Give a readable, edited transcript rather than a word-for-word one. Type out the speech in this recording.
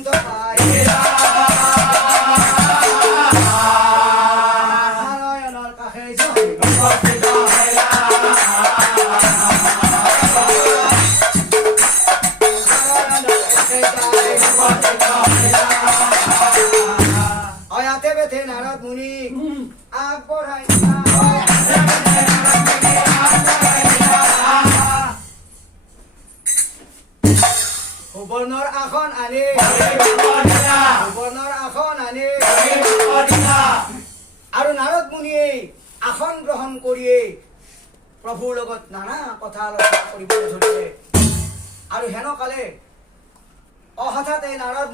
বৈকুণ্ঠ পায় নাৰায়ণৰ কাষে অয়াতে বেথে নাৰদ মুনি আগবঢ়াই সুবৰ্ণৰ আসন আনি আৰু নাৰদ মুনিয়ে আসন গ্ৰহণ কৰিয়ে প্ৰভুৰ লগত নানা কথা আলোচনা কৰিবলৈ ধৰিলে আৰু হেন কালে অহঠাতে নাৰদ